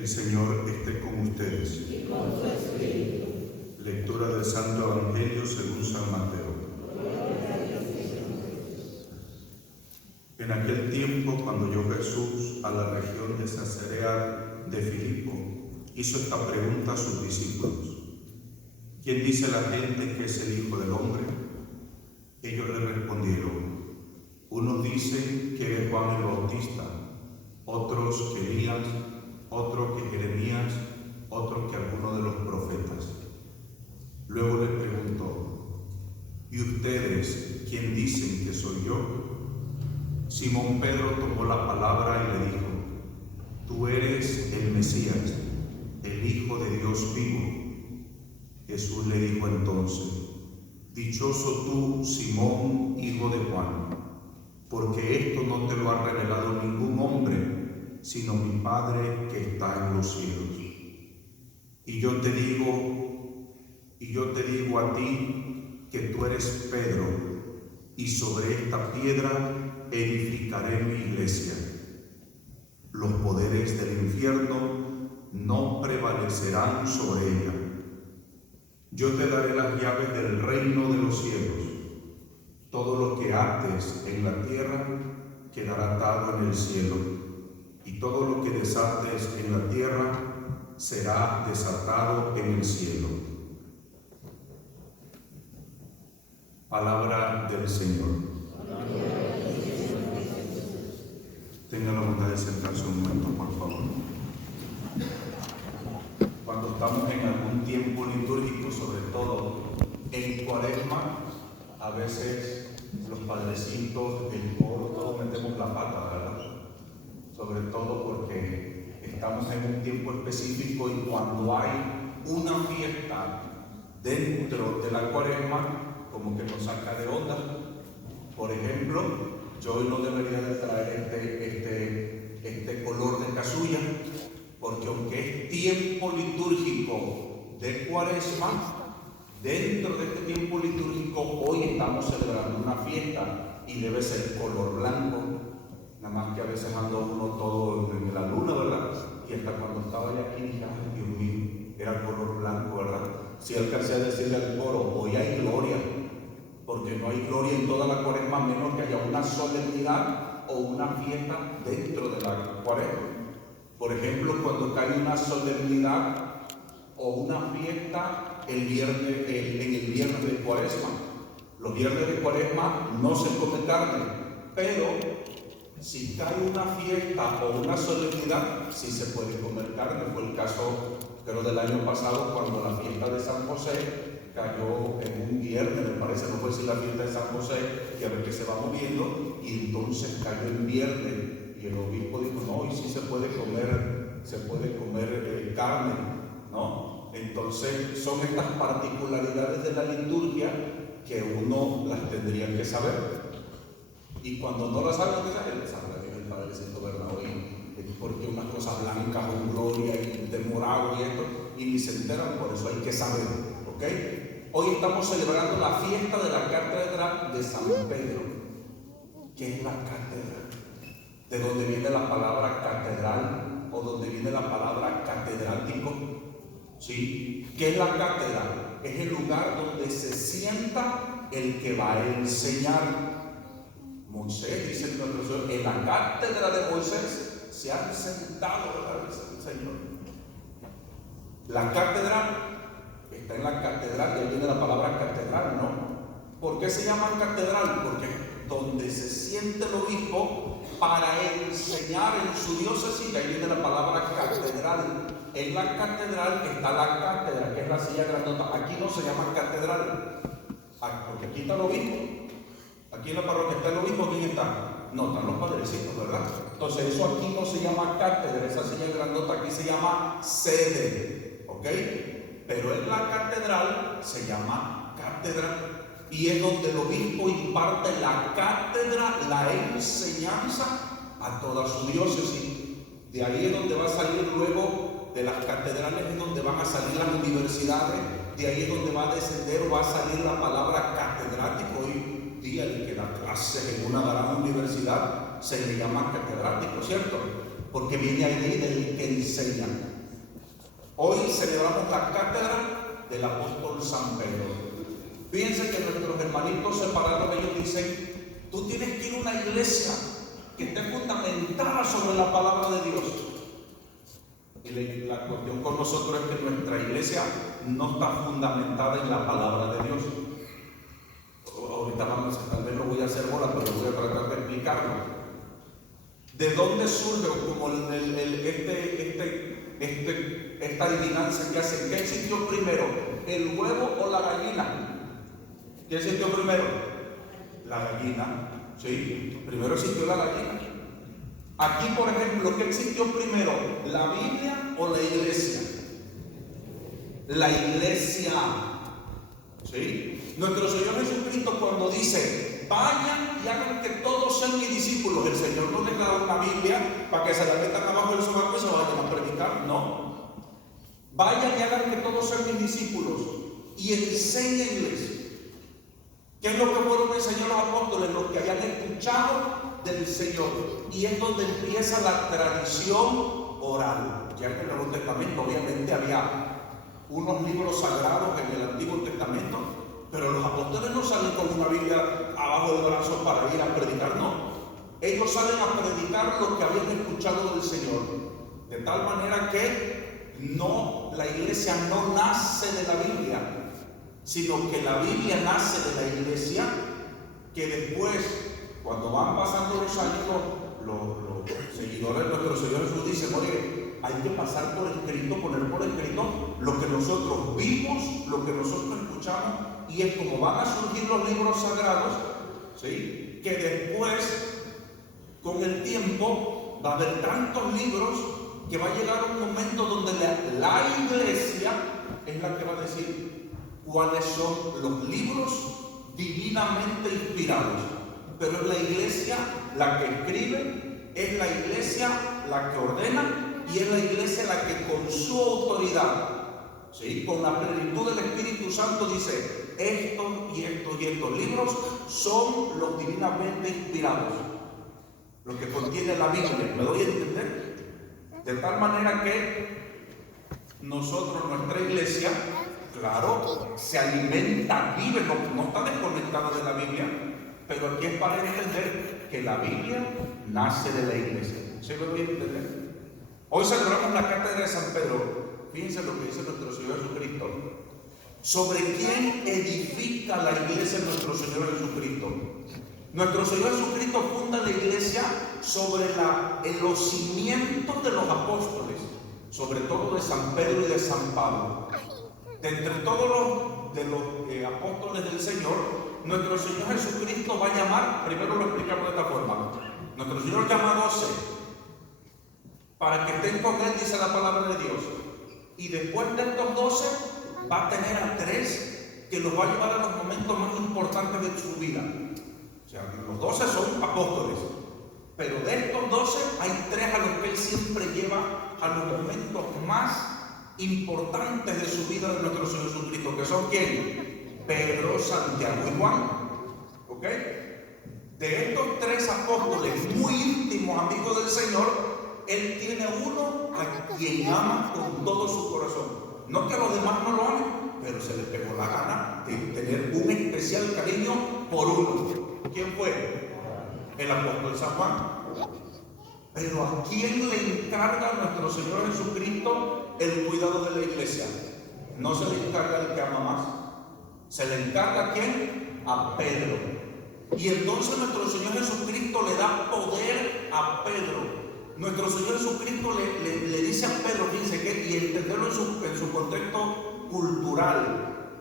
El Señor esté con ustedes. Y con tu espíritu. Lectura del Santo Evangelio según San Mateo. Gloria a Dios, Señor. En aquel tiempo, cuando llegó Jesús a la región de Cesarea de Filipo, hizo esta pregunta a sus discípulos: ¿Quién dice la gente que es el Hijo del Hombre? Ellos le respondieron: unos dicen que es Juan el Bautista, otros que Elías, otros que Jeremías, otros que alguno de los profetas. Luego les preguntó: ¿y ustedes quién dicen que soy yo? Simón Pedro tomó la palabra y le dijo: tú eres el Mesías, el Hijo de Dios vivo. Jesús le dijo entonces: dichoso tú, Simón, hijo de Juan, porque esto no te lo ha revelado ningún hombre, sino mi Padre que está en los cielos. Y yo te digo a ti que tú eres Pedro, y sobre esta piedra edificaré mi iglesia. Los poderes del infierno no prevalecerán sobre ella. Yo te daré las llaves del reino de los cielos. Todo lo que ates en la tierra quedará atado en el cielo, y todo lo que desates en la tierra será desatado en el cielo. Palabra del Señor. Tengan la bondad de sentarse un momento, por favor. Cuando estamos en algún tiempo litúrgico, sobre todo en Cuaresma, a veces los padrecitos, el coro, todos metemos la pata, ¿verdad? Sobre todo porque estamos en un tiempo específico, y cuando hay una fiesta dentro de la Cuaresma, como que nos saca de onda. Por ejemplo, yo hoy no debería de traer este color de casulla, porque aunque es tiempo litúrgico de Cuaresma, dentro de este tiempo litúrgico hoy estamos celebrando una fiesta y debe ser color blanco. Nada más que a veces ando uno todo en la luna, ¿verdad? Y hasta cuando estaba ya aquí dije: ay, Dios mío, era color blanco, ¿verdad? Si alcancé a decirle al coro: hoy hay gloria, porque no hay gloria en toda la Cuaresma, menos que haya una solemnidad o una fiesta dentro de la Cuaresma. Por ejemplo, cuando cae una solemnidad o una fiesta en el viernes de Cuaresma. Los viernes de Cuaresma no se come carne, pero si cae una fiesta o una solemnidad, sí se puede comer carne. Fue el caso, creo, del año pasado, cuando la fiesta de San José cayó en un viernes, me parece, no fue si la fiesta de San José, que a ver que se va moviendo, y entonces cayó en viernes, y el obispo dijo: no, y sí se puede comer carne, ¿no? Entonces son estas particularidades de la liturgia que uno las tendría que saber, y cuando no las sabe, él sabe que el Padrecito, ¿verdad? Porque unas cosas blancas con gloria y de morado y esto, y ni se enteran, por eso hay que saber, ¿ok? Hoy estamos celebrando la fiesta de la Catedral de San Pedro. ¿Qué es la catedral? ¿De dónde viene la palabra catedral o donde viene la palabra catedrático? ¿Sí? ¿Qué es la catedral? Es el lugar donde se sienta el que va a enseñar. Moisés, dice nuestro Señor, en la cátedra de Moisés se han sentado, ¿verdad? Dice el Señor. La catedral está en la catedral, y ahí viene la palabra catedral, ¿no? ¿Por qué se llama catedral? Porque donde se siente el obispo para enseñar en su diócesis, ahí viene la palabra catedral. En la catedral está la cátedra, que es la silla grandota. Aquí no se llama catedral, porque aquí está el obispo. Aquí en la parroquia está el obispo. ¿Quién está? No, están los padrecitos, ¿verdad? Entonces eso aquí no se llama cátedra, esa silla grandota aquí se llama sede, ¿ok? Pero en la catedral se llama cátedra, y es donde el obispo imparte la cátedra, la enseñanza a toda su diócesis. De ahí es donde va a salir luego, de las catedrales es donde van a salir las universidades, de ahí es donde va a descender o va a salir la palabra catedrático. Hoy día el que da clases en una gran universidad se le llama catedrático, ¿cierto? Porque viene ahí del que enseña. Hoy celebramos la cátedra del apóstol San Pedro. Fíjense que nuestros hermanitos separados, ellos dicen, tú tienes que ir a una iglesia que esté fundamentada sobre la palabra de Dios. Y la cuestión con nosotros es que nuestra iglesia no está fundamentada en la palabra de Dios. Ahorita tal vez lo voy a hacer bola, pero voy a tratar de explicarlo. ¿De dónde surge como esta adivinanza que hacen? ¿Qué existió primero, el huevo o la gallina? ¿Qué existió primero? La gallina. Sí, primero existió la gallina. Aquí, por ejemplo, ¿qué existió primero? ¿La Biblia o la iglesia? La iglesia. ¿Sí? Nuestro Señor Jesucristo, cuando dice, vayan y hagan que todos sean mis discípulos, el Señor no les da una Biblia para que se la metan abajo del sobaco y se vayan a predicar. No. Vayan y hagan que todos sean mis discípulos y enséñenles. ¿Qué es lo que fueron a enseñar los apóstoles? Los que hayan escuchado del Señor. Y es donde empieza la tradición oral. Ya en el Nuevo Testamento obviamente había unos libros sagrados en el Antiguo Testamento, pero los apóstoles no salen con una Biblia abajo del brazo para ir a predicar, no. Ellos salen a predicar lo que habían escuchado del Señor. De tal manera que la iglesia no nace de la Biblia, sino que la Biblia nace de la iglesia, que después, cuando van pasando los años, los seguidores de nuestro Señor Jesús dicen, oye, hay que pasar por escrito, poner por escrito lo que nosotros vimos, lo que nosotros escuchamos, y es como van a surgir los libros sagrados, ¿sí? Que después, con el tiempo, va a haber tantos libros que va a llegar un momento donde la iglesia es la que va a decir cuáles son los libros divinamente inspirados. Pero es la iglesia la que escribe, es la iglesia la que ordena, y es la iglesia la que con su autoridad, ¿sí? Con la plenitud del Espíritu Santo dice, estos y estos y estos libros son los divinamente inspirados, los que contiene la Biblia. ¿Me doy a entender? De tal manera que nosotros, nuestra iglesia, claro, se alimenta, vive, no está desconectada de la Biblia, pero aquí es para entender que la Biblia nace de la iglesia. ¿Sí me doy a entender? Hoy celebramos la cátedra de San Pedro. Fíjense lo que dice nuestro Señor Jesucristo. ¿Sobre quién edifica la iglesia nuestro Señor Jesucristo? Nuestro Señor Jesucristo funda la iglesia sobre los cimientos de los apóstoles, sobre todo de San Pedro y de San Pablo. De entre todos los apóstoles del Señor, nuestro Señor Jesucristo va a llamar, primero lo explicamos de esta forma, nuestro Señor llama a 12 para que estén con Él, dice la palabra de Dios, y después de estos 12 va a tener a 3 que los va a llevar a los momentos más importantes de su vida. O sea, los 12 son apóstoles, pero de estos 12 hay 3 a los que Él siempre lleva a los momentos más importantes de su vida de nuestro Señor Jesucristo, que son ¿quién? Pedro, Santiago y Juan. ¿Ok? De estos 3 apóstoles muy íntimos, amigos del Señor, Él tiene uno a quien ama con todo su corazón. No que los demás no lo amen, pero se le pegó la gana de tener un especial cariño por uno. ¿Quién fue? El apóstol San Juan. Pero ¿a quién le encarga nuestro Señor Jesucristo el cuidado de la iglesia? No se le encarga al que ama más. ¿Se le encarga a quién? A Pedro. Y entonces nuestro Señor Jesucristo le da poder a Pedro. Nuestro Señor Jesucristo le dice a Pedro, dice que, y entenderlo en su contexto cultural,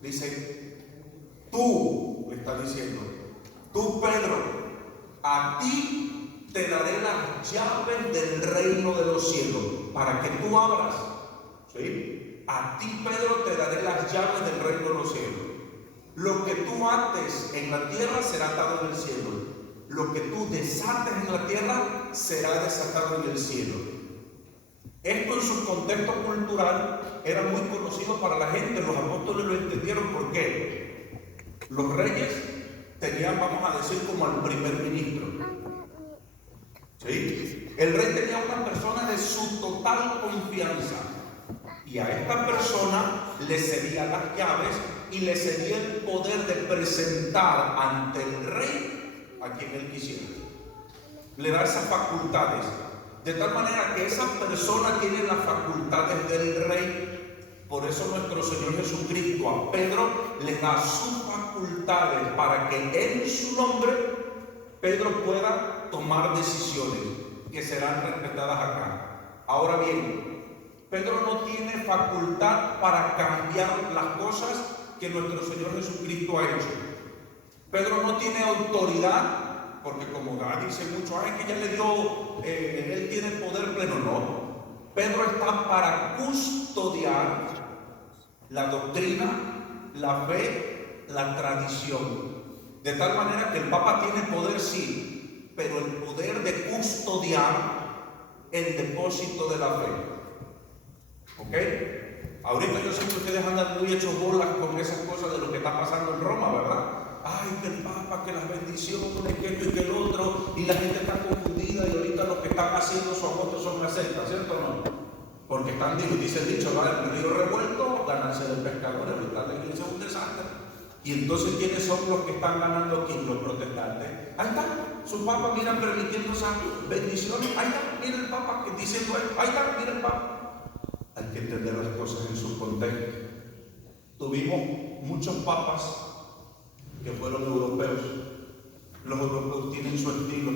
dice, tú, le está diciendo, tú Pedro, a ti te daré las llaves del reino de los cielos, para que tú abras, ¿sí? A ti Pedro te daré las llaves del reino de los cielos. Lo que tú ates en la tierra será atado en el cielo. Lo que tú desates en la tierra será desatado en el cielo. Esto en su contexto cultural era muy conocido para la gente. Los apóstoles lo entendieron. ¿Por qué? Los reyes tenían, vamos a decir, como al primer ministro. ¿Sí? El rey tenía una persona de su total confianza. Y a esta persona le cedía las llaves y le cedía el poder de presentar ante el rey a quien él quisiera. Le da esas facultades, de tal manera que esa persona tiene las facultades del rey. Por eso nuestro Señor Jesucristo a Pedro le da sus facultades para que en su nombre Pedro pueda tomar decisiones que serán respetadas acá. Ahora bien, Pedro no tiene facultad para cambiar las cosas que nuestro Señor Jesucristo ha hecho. Pedro no tiene autoridad, porque como dice mucho, que ya le dio, él tiene poder pleno. No. Pedro está para custodiar la doctrina, la fe, la tradición. De tal manera que el Papa tiene poder, sí, pero el poder de custodiar el depósito de la fe. ¿Ok? Ahorita yo sé que ustedes andan muy hechos bolas con esas cosas de lo que está pasando en Roma, ¿verdad? Ay, que el Papa, que las bendiciones, que esto y que el otro, y la gente está confundida, y ahorita lo que están haciendo son otros, son una secta, ¿cierto o no? Porque están, dice el dicho, ¿verdad? El río revuelto, ganarse del pescador, ahorita la iglesia es un desastre. Y entonces, ¿quiénes son los que están ganando aquí? Los protestantes. Ahí está, su Papa, mira, permitiendo esas bendiciones. Ahí está, mira el Papa que diciendo, ahí está, mira el Papa. Hay que entender las cosas en su contexto. Tuvimos muchos papas que fueron europeos. Los europeos tienen su estilo.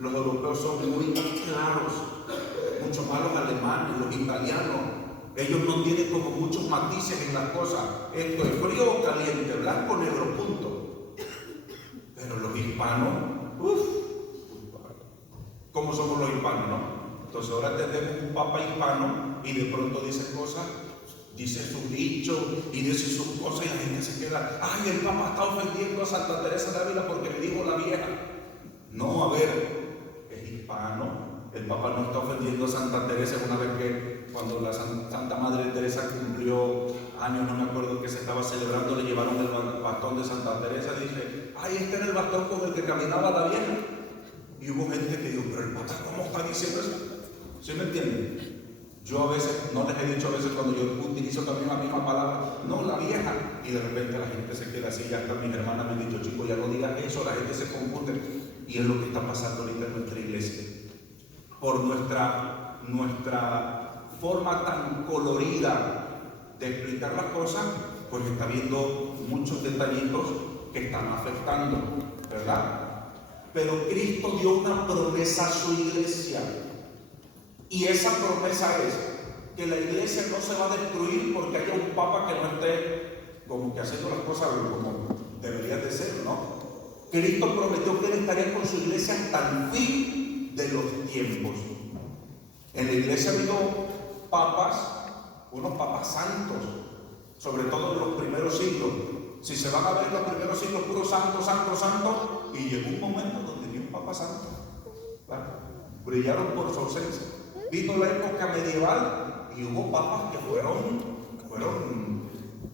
Los europeos son muy claros, mucho más los alemanes, los italianos. Ellos no tienen como muchos matices en las cosas. Esto es frío o caliente, blanco o negro, punto. Pero los hispanos, ¿cómo somos los hispanos, no? Entonces ahora tenemos un papa hispano y de pronto dice cosas, dice sus dichos y dice sus cosas y la gente se queda, ay, el Papa está ofendiendo a Santa Teresa de Ávila porque le dijo la vieja. No, a ver, es hispano. El Papa no está ofendiendo a Santa Teresa. Una vez que cuando la Santa Madre Teresa cumplió años, no me acuerdo que se estaba celebrando, le llevaron el bastón de Santa Teresa, dice, ay, este era el bastón con el que caminaba la vieja. Y hubo gente que dijo, pero el Papa, ¿cómo está diciendo eso? ¿Sí me entienden? Yo a veces, no les he dicho a veces cuando yo utilizo también la misma palabra, no, la vieja, y de repente la gente se queda así, ya hasta mis hermanas me han dicho, chico, ya no digas eso, la gente se confunde, y es lo que está pasando ahorita en nuestra iglesia. Por nuestra forma tan colorida de explicar las cosas, pues está habiendo muchos detallitos que están afectando, ¿verdad? Pero Cristo dio una promesa a su iglesia. Y esa promesa es que la iglesia no se va a destruir porque haya un papa que no esté como que haciendo las cosas como debería de ser, ¿no? Cristo prometió que él estaría con su iglesia hasta el fin de los tiempos. En la iglesia ha habido papas, unos papas santos, sobre todo en los primeros siglos. Si se van a ver los primeros siglos, puro santo, santo, santo, y llegó un momento donde ni un papa santo, ¿verdad? Brillaron por su ausencia. Vino la época medieval y hubo papas que fueron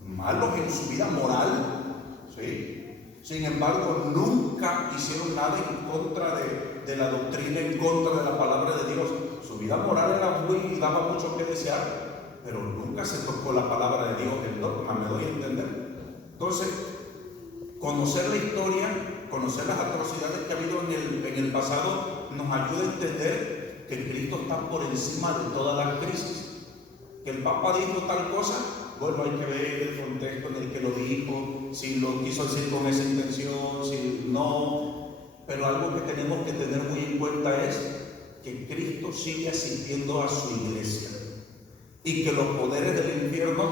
malos en su vida moral, ¿sí? Sin embargo, nunca hicieron nada en contra de la doctrina, en contra de la palabra de Dios. Su vida moral era muy, daba mucho que desear, pero nunca se tocó la palabra de Dios, el dogma, me doy a entender. Entonces, conocer la historia, conocer las atrocidades que ha habido en el pasado, nos ayuda a entender que Cristo está por encima de todas las crisis. Que el Papa dijo tal cosa, bueno, hay que ver el contexto en el que lo dijo, si lo quiso decir con esa intención, si no. Pero algo que tenemos que tener muy en cuenta es que Cristo sigue asistiendo a su iglesia y que los poderes del infierno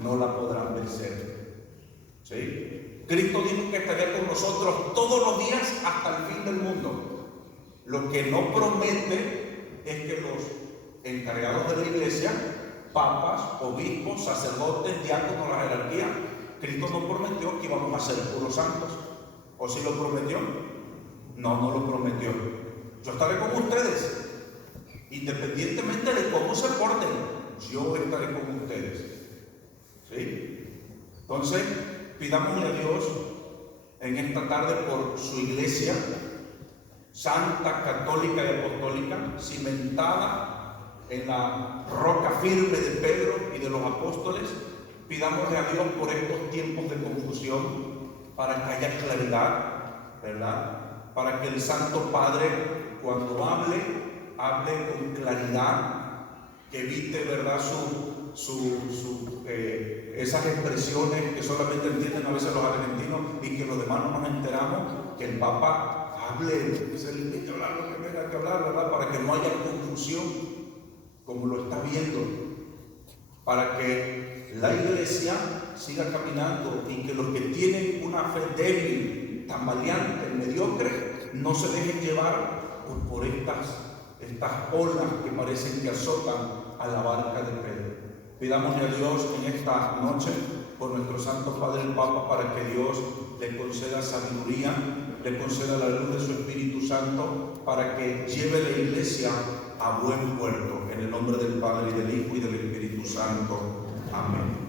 no la podrán vencer. ¿Sí? Cristo dijo que estaría con nosotros todos los días hasta el fin del mundo. Lo que no promete es que los encargados de la iglesia, papas, obispos, sacerdotes, diáconos, la jerarquía, Cristo no prometió que íbamos a ser puros santos. ¿O sí lo prometió? No, no lo prometió. Yo estaré con ustedes, independientemente de cómo se porten, yo estaré con ustedes. ¿Sí? Entonces, pidámosle a Dios en esta tarde por su iglesia, santa, católica y apostólica, cimentada en la roca firme de Pedro y de los apóstoles. Pidámosle a Dios por estos tiempos de confusión, para que haya claridad, ¿verdad? Para que el Santo Padre, cuando hable con claridad, que evite, ¿verdad?, esas expresiones que solamente entienden a veces los argentinos y que los demás no nos enteramos. Que el Papa hable, que se le invite a hablar lo que tenga que hablar, ¿verdad?, para que no haya confusión, como lo está viendo, para que la Iglesia siga caminando y que los que tienen una fe débil, tambaleante, mediocre, no se dejen llevar por estas olas que parecen que azotan a la barca de Pedro. Pidámosle a Dios en esta noche por nuestro Santo Padre el Papa, para que Dios le conceda sabiduría, le conceda la luz de su Espíritu Santo, para que lleve la Iglesia a buen puerto. En el nombre del Padre, y del Hijo, y del Espíritu Santo. Amén.